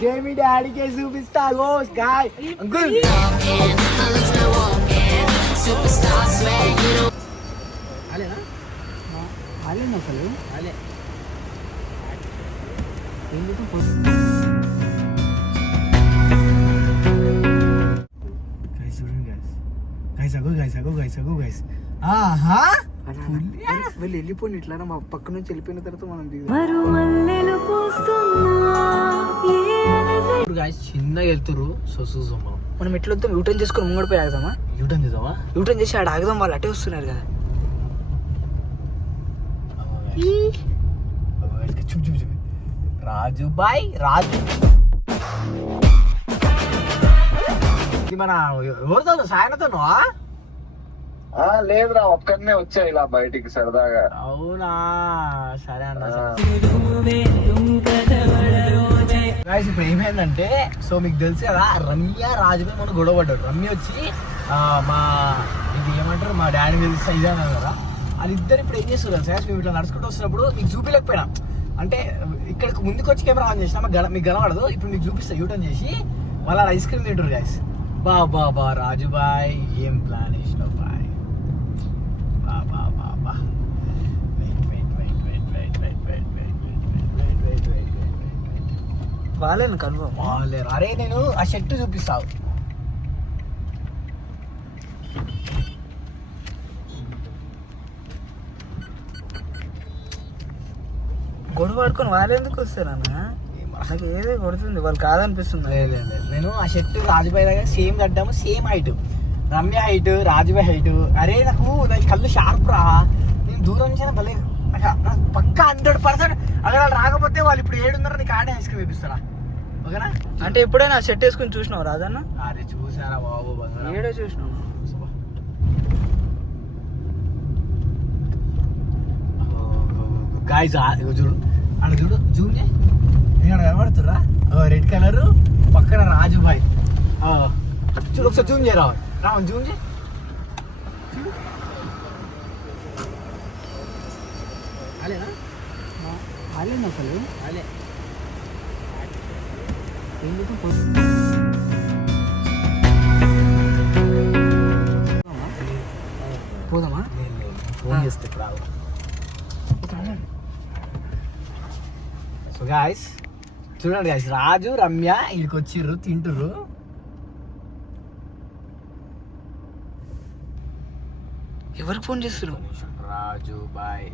Cream డాడీకే చూపిస్తా guy uncle అలేనా అలేనా అసలు అలే వెళ్ళి వెళ్ళిపోయింది ఇట్లా మా పక్క నుంచి వెళ్ళిపోయిన తర్వాత మనం చిన్నగా వెళ్తురు సో చూసాం మనం ఎట్లా వద్దాం యూటర్న్ చేసుకొని ముంగడిపోయి ఆగుదామా యూటర్న్ చేసి ఆడ ఆగుదాం వాళ్ళు అటే వస్తున్నారు కదా రాజు బాయ్ రాజు ఇది మన ఎవరితో సాయనతో లేదురా ఒక్కడనే వచ్చా ఇలా బయటికి సరదాగా. అవునా సరే అన్న. ఇప్పుడు ఏమైందంటే సో మీకు తెలుసు కదా రమ్య రాజుపై మనం గొడవ పడ్డాడు. రమ్య వచ్చి మా ఇది ఏమంటారు మా డాడీ మీద ఇది అన్నారు కదా వాళ్ళిద్దరు ఇప్పుడు ఏం చేస్తారు సార్ మేము ఇట్లా నడుచుకుంటూ వస్తున్నప్పుడు మీకు చూపించలేకపోయినా అంటే ఇక్కడికి ముందుకు వచ్చి కెమెరా ఆన్ చేసినా మీకు కనబడదు. ఇప్పుడు మీకు చూపిస్తా యూటర్న్ చేసి వాళ్ళ ఐస్ క్రీమ్ తింటారు గాయస్. బా రాజు బాయ్ ఏం ప్లాన్ వేసినావు బాయ్. వాళ్ళేను కన్ఫర్మ్ వాళ్ళేరు. అరే నేను ఆ షర్ట్ చూపిస్తావు గొడవ పడుకొని వాళ్ళు ఎందుకు వస్తారన్న? నాకు ఏదో కొడుతుంది వాళ్ళు కాదనిపిస్తుంది. లేదు నేను ఆ షర్ట్ రాజుబాయ్ దగ్గర సేమ్ కట్టాము same height Ramya height Rajubhai height. అరే నాకు కళ్ళు షార్ప్ రా నేను దూరం నుంచి భలే నాకు పక్కా 100% అక్కడ వాళ్ళు రాకపోతే వాళ్ళు ఇప్పుడు ఏడున్నారో నీకు ఆడే ఐస్ క్రీమ్ వేపిస్తారా ఓకేనా? అంటే ఎప్పుడైనా షర్ట్ వేసుకుని చూసినావు రాజన్న? అరే చూసారా బాబు ఏడే చూసినావు గాయస్ చూడు అక్కడ చూడు జూమ్ చేయి నేను కనబడుతురా రెడ్ కలర్ పక్కన రాజుబాయ్ చూడు ఒకసారి జూమ్ చేయరా రావన్ జూమ్ చేయి అలేనా అలేనా అసలు అలే పోదామా? ఫోన్ చేస్తే ఇప్పుడు రావు. సో గాయస్ చూడండి గాయస్ రాజు రమ్య ఇక్కడికి వచ్చిర్రు తింటుర్రు. ఎవరికి ఫోన్ చేస్తున్నారు? రాజు బాయ్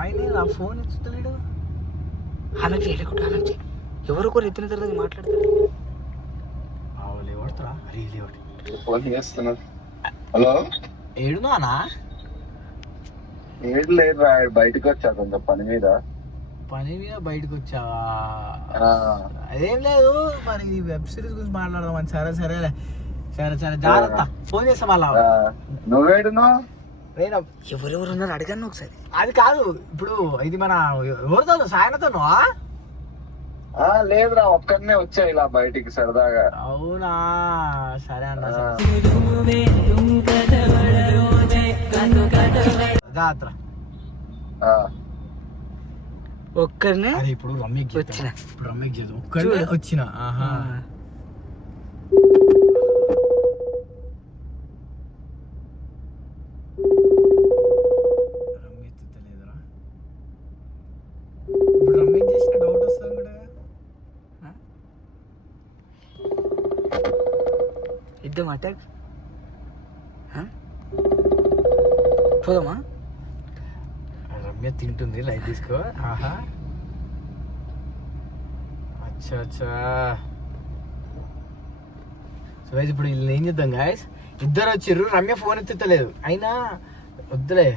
ఆయనే నా ఫోన్ ఎత్తుతలేడు. అలాగే లేకుండా అలాగే ఎవరికొరు ఎత్తిన తర్వాత మాట్లాడతారు. హలో ఏడునా ఏడు లేదు బయటకు వచ్చా కొంచెం పని మీద బయటకు వచ్చావా? అదేం లేదు మరి వెబ్ సిరీస్ గురించి మాట్లాడదాం. సరే జాగ్రత్త ఫోన్ చేస్తా మళ్ళా. నువ్వేడును ఎవరెవరు ఉన్నారు అడిగాను ఒకసారి. అది కాదు ఇప్పుడు ఇది మన ఎవరితో సాయనతో లేదురా ఒక్కడనే వచ్చా ఇలా బయటికి సరదాగా. అవునా సరే అన్న. జాగ్రత్త ఒక్కరినే ఇప్పుడు రమ్యకి వచ్చిన ఒక్కడే వచ్చిన ఇద్దాం అటాక్ పోదామా? రమ్య తింటుంది లైట్ తీసుకో. అచ్చా సో గైస్ ఇప్పుడు వీళ్ళు ఏం చేద్దాం గాయస్ ఇద్దరు వచ్చిర్రు రమ్య ఫోన్ ఎత్తుతలేదు అయినా వద్దులే.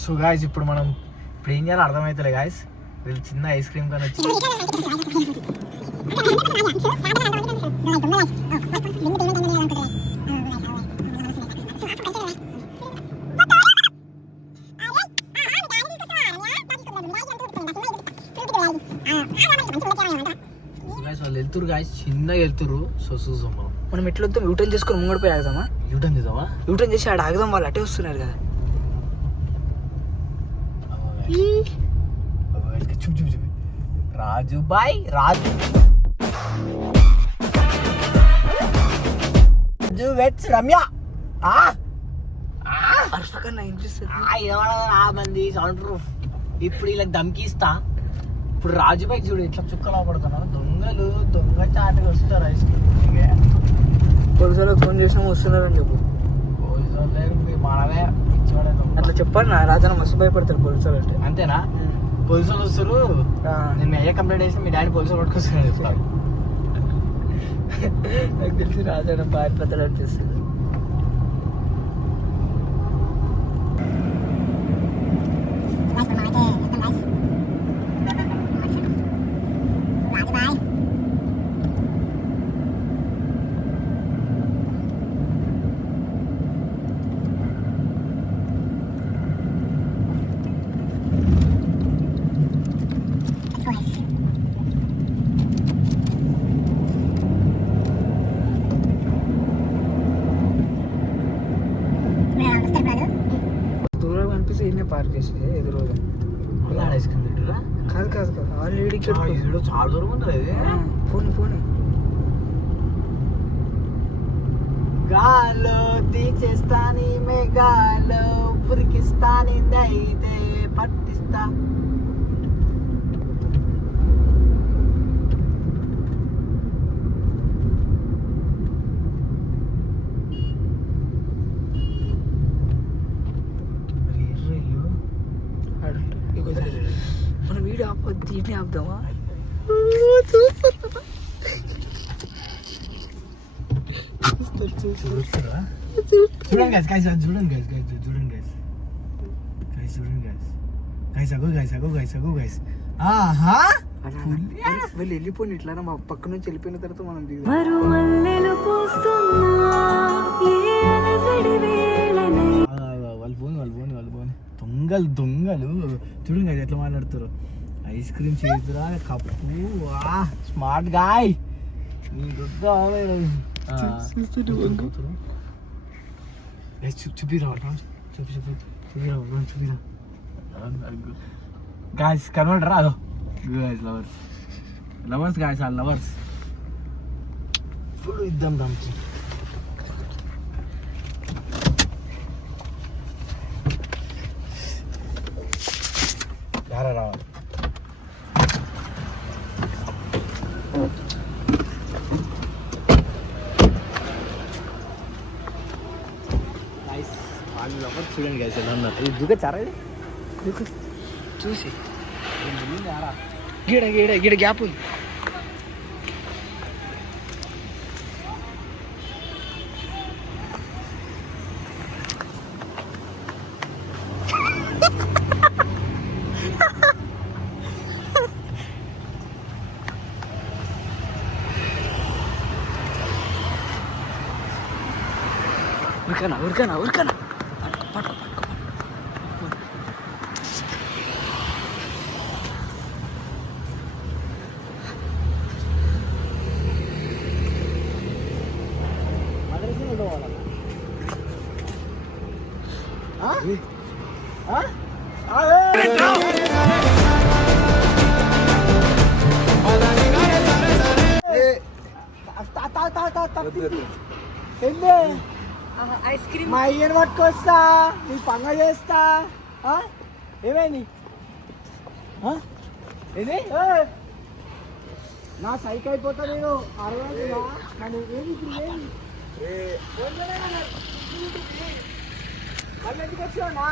సో గాయస్ ఇప్పుడు మనం ఇప్పుడు ఏం చేయాలో అర్థమవుతలే గాయస్. వీళ్ళు చిన్న ఐస్ క్రీమ్ కానీ వచ్చి వాళ్ళు వెళ్తురు గాయస్, చిన్నగా వెళ్తురు. సో చూసాం మనం ఎట్లా వద్దాం, యూటర్న్ చేసుకొని ముంగడిపోయి ఆగుదామా? యూటర్న్ చేద్దామా? యూటర్న్ చేసి ఆడ ఆగుదాం, వాళ్ళు అటే వస్తున్నారు కదా. చూపి చూపి చూపి రాజు బాయ్, రాజు రాజు వెట్స్ రమ్య. అర్ఫకన్నా ఏం చేస్తుంది? మంది సౌండ్ ప్రూఫ్. ఇప్పుడు ఇలా దమ్కిస్తా. ఇప్పుడు రాజు బాయ్ చూడు ఇట్లా చుక్కలా పడుతున్నారు. దొంగలు దొంగ చాటగా వస్తారు ఐస్ క్రీమ్. పోలీసులకు ఫోన్ చేసినా వస్తున్నారని చెప్పు. పోలీసు వాళ్ళు లేరు, మనమే ఇచ్చివాడే దొంగ. అట్లా చెప్పండి నా రాజన్న మస్తు భయపడతారు పోలీసు వాళ్ళు అంటే. అంతేనా? పోలీసు వాళ్ళు వస్తారు, నేను అయ్యే కంప్లైంట్ చేసి మీ డాడీ పోలీసు పట్టుకొస్తున్నారు చెప్తాను. నాకు తెలిసి రాజన్న భయపడతాడు అనిపిస్తుంది. దూరం అనిపిస్తే ఈయనే పార్క్ చేసి ఎదురు ఐస్ క్రీమ్ తింటారా? కాదు కాదు కాదు ఆల్రెడీ చాలా దూరం ఉంటుంది ఇది. ఫోన్ ఫోన్ గాల్లో తీసేస్తాని మేఘాల్లో పురికిస్తాని అయితే పట్టిస్తా. మన వీడియో ఆపొద్దు, దీన్ని ఆపుదామా? చూడండి గైస్, గైస్ చూడండి గైస్, గైస్ చూడండి గైస్, గైస్ చూడండి గైస్, గైస్ అగో గైస్, అగో గైస్, అగో గైస్. ఆహా వీళ్ళు వెళ్ళిపోయింది ఇట్లా మా పక్క నుంచి వెళ్ళిపోయిన తర్వాత మనం దిగుదాం. వాళ్ళు పోని వాళ్ళు పోని వాళ్ళు పోని దొంగలు దొంగలు. చూడండి గైస్ ఎట్లా మాట్లాడుతారు. ఐస్ క్రీమ్ చేతురా కప్పు. Smart guy. చూపిరా చూపిరా గాయస్ కనబడరా? అదో గాయస్ లవర్స్, లవర్స్ గాయస్, ఆ లవర్స్. ఇప్పుడు ఇద్దాం దానికి. రావాలి చూడండి గైస్ ఎలా ఉన్నారు. ఇది దిగచ్చారా? ఇది చూసి గీడ గీడ గీడ గ్యాప్ ఉంది. ఉరికనా ఉరికనా ఉరికనా పట్టుకో పట్టుకో ఐస్ క్రీమ్ మా అయ్యని పట్టుకొస్తా, నీ పంగ చేస్తా. ఏమైంది? ఏది నా సైక్ అయిపోతా నేను. అరవైనా కానీ ఏమి ఇప్పుడు ఏమి మళ్ళీ ఎందుకు వచ్చావునా?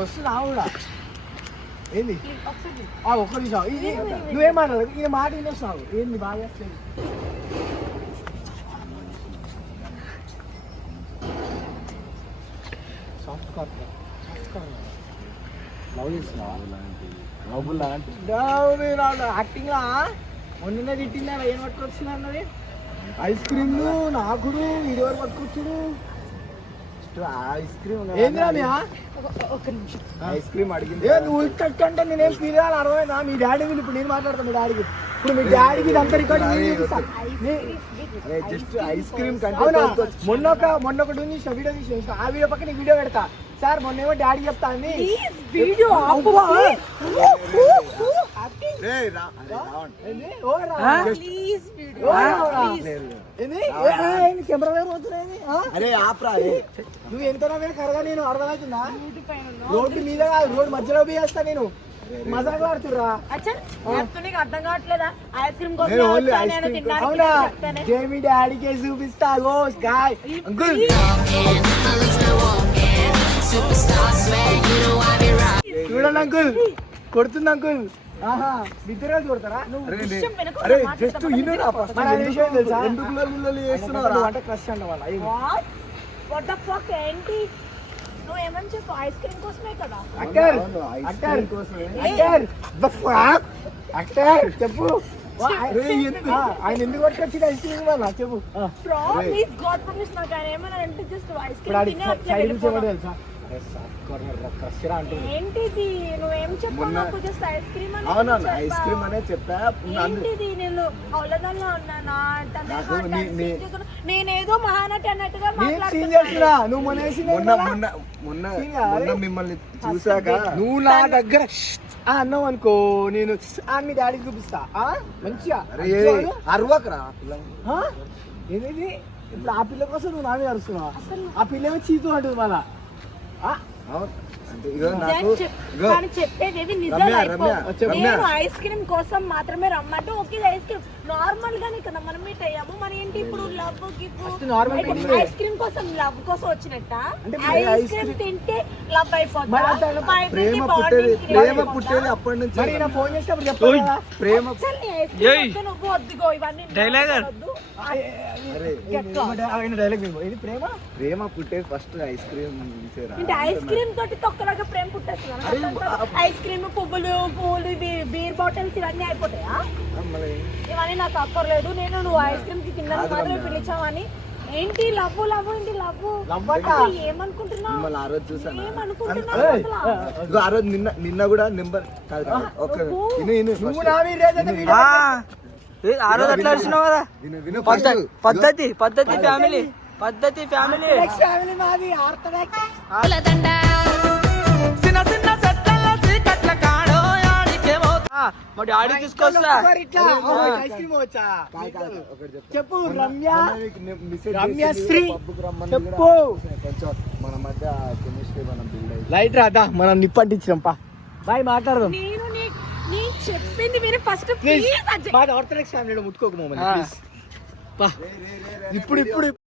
వస్తున్నా కూడా ఏంది? ఒక్క నిమిషం. ఇది నువ్వేమన్నావు? ఇది మాట వినేస్తావు ఏంది? బాగా చేస్తుంది. Soft corner, soft corner. Love చేస్తున్నావా లవ్ లాంటి యాక్టింగ్ లా మొన్ననే తిట్టిందా ఏం పట్టుకొచ్చింది అన్నది ఐస్ క్రీమ్ నాకుడు ఇది ఎవరు పట్టుకొచ్చుడు ఐస్ క్రీమ్ ఐస్ క్రీమ్ అడిగింది నువ్వు ఇట్టంటే నేనేం ఫీల్ అవ్వాలి అర్థమైందా మీ డాడీ వీళ్ళు ఇప్పుడు నేను మాట్లాడతాను మీ డాడీకి ఇప్పుడు మీ డాడీకి ఇదంతా రికార్డింగ్ జస్ట్ ఐస్ క్రీమ్ మొన్న ఒకటి ఉంది వీడియో తీసి ఆ వీడియో పక్కన వీడియో పెడతా సార్ మొన్నేమో డాడీ చెప్తా అంది వీడియో అరే ఆప్రా నువ్వు ఎంత కరగా నేను అర్థమవుతుందా రోడ్డు మీద కాదు రోడ్డు మధ్యలో పోయేస్తా నేను మజాక్ ఆడుతుర్రా అర్థం కావట్లేదా ఐస్ క్రీమ్ అవునా జేమి డాడీకే చూపిస్తా గో గాయ్ అంకుల్ చూడండి అంకుల్ కొడుతుంది అంకుల్ ఆహా ఇద్దరే కొడతారా అరే జస్ట్ తెలుసా అంటే క్రష్ అంట వాళ్ళ ఏంటి నువ్వేమని చెప్పు ఐస్ క్రీమ్ కోసమే కదా చెప్పు ఆయన ఎందుకు పట్టుకొచ్చింది ఐస్ క్రీమ్ వల్ల చెప్పు ప్రామిస్ గాడ్ ప్రామిస్ నాకు ఆయన ఏమన్నా అంటే జస్ట్ ఐస్ క్రీమ్ తెలుసా ఏంటిది నువ్వేం చెప్పావు నాకు జస్ట్ ఐస్ క్రీమ్ అవునవును ఐస్ క్రీమ్ అనే చెప్పా ఏంటిది నేను అవలదంలో ఉన్నానా నేనేదో మహానటి అన్నట్టుగా మాట్లాడుతున్నా నువ్వు మొన్న మిమ్మల్ని చూసాక నువ్వు నా దగ్గర అన్నావు అనుకో నేను మీ డాడీకి చూపిస్తా మంచిగా అరవకరా ఏది ఇప్పుడు ఆ పిల్ల కోసం నువ్వు నా మీద అరుస్తున్నావు ఆ పిల్ల ఏమో చీతు అంటుంది మళ్ళా చెప్పేది నేను ఐస్ క్రీమ్ కోసం మాత్రమే రమ్మంటే ఓకే ఐస్ క్రీమ్ నార్మల్ గానే కదా మనం మీట్ అయ్యాము మరి ఏంటి ఇప్పుడు లవ్ ఐస్ క్రీమ్ కోసం లవ్ కోసం వచ్చినట్ట ఐస్ క్రీమ్ తింటే లవ్ ప్రేమ పుట్టేది అప్పటి నుంచి ఫోన్ చేసినప్పుడు చెప్పాలి ప్రేమ నువ్వు వద్దుగో ఇవన్నీ ఇది ప్రేమ పుట్టేది first ice cream ice cream తోటి తొక్కలాగా ప్రేమ పుట్టేస్తున్నా ఐస్ క్రీమ్ పువ్వులు బీర్ బాటిల్స్ ఇవన్నీ అయిపోతాయా ఇవన్నీ నాకు అక్కర్లేదు నేను నువ్వు ఐస్ క్రీమ్ కి కింద మాత్రమే పిలిచావని ఏంటి లవ్ ఏంటి లవ్ ఏమనుకుంటున్నావు ఆ రోజు నిన్న కూడా నెంబర్ ఆ రోజు అట్లా వచ్చినావు కదా పద్ధతి ఫ్యామిలీ మాది మా డాడీ తీసుకొస్తా చెప్పు రమ్యశ్రీ చెప్పు మన మధ్య లైట్ రాదా మనం నిప్పంటించినాం పా బాయ్ మాట్లాడదాం నేను చెప్పింది మీరు ఫస్ట్ ఆర్థడాక్స్ ఫ్యామిలీలో ముట్టుకోకు మమ్మల్ని ఇప్పుడు